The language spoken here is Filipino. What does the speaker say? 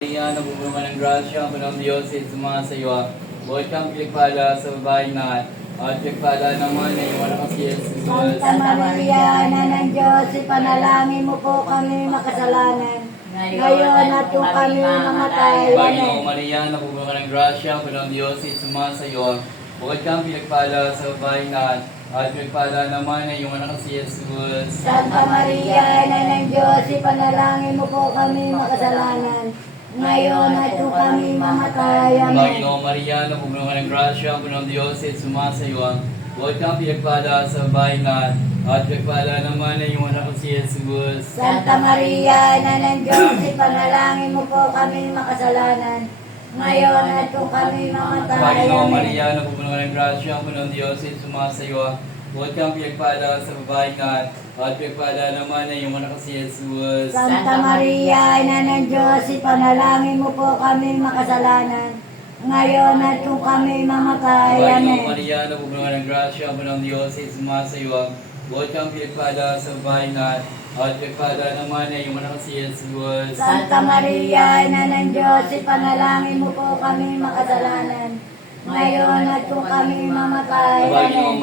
Maria, nabubungan ng grasya, ang ng Diyos ay sumasa iyo. Buhay kang pinagpala sa babae na at pinagpala naman ay yung anak si Jesus. Santa Maria, Ina ng Diyos, ipanalangin mo po kami makasalanan. Ngayon at kung kami mamatay. Panginoong Maria, nabubungan ng grasya, ang ng Diyos ay sumasa iyo. Buhay kang pinagpala sa babae na at pinagpala naman ay yung anak si Jesus. Santa Maria, Ina ng Diyos, ipanalangin mo po kami makasalanan. Ngayon at kung kami mamatay. Panginoong Maria, nabubungan ng grasya, ang ng Diyos ay sumasa iyo. Buhay kang pinagpala sa babae na at pinagpala naman ay yung anak si Jesus. Santa Maria, Ina ng Diyos, ipanalangin mo po kami makasalanan. Ngayon at kung kami mamatay. Panginoong Maria, nabubungan ng grasya, ang ng Diyos ay sumasa iyo. Buhay kang pinagpala sa babae na at pinagpala naman ay yung anak si Jesus. Santa Maria, Ina ng Diyos, ipanalangin mo po kami makasalanan. Ngayon at kung kami mamatay. Panginoong Amen. Maria, nabubungan ng grasya, ang ng Diyos ay sumasa iyo. Buhay kang pinagpala sa babae na at pinagpala naman ay yung anak si Jesus. Santa Maria, Ina ng Diyos, ipanalangin mo po kami makasalanan. Ngayon at kung kami mamatay. Amen.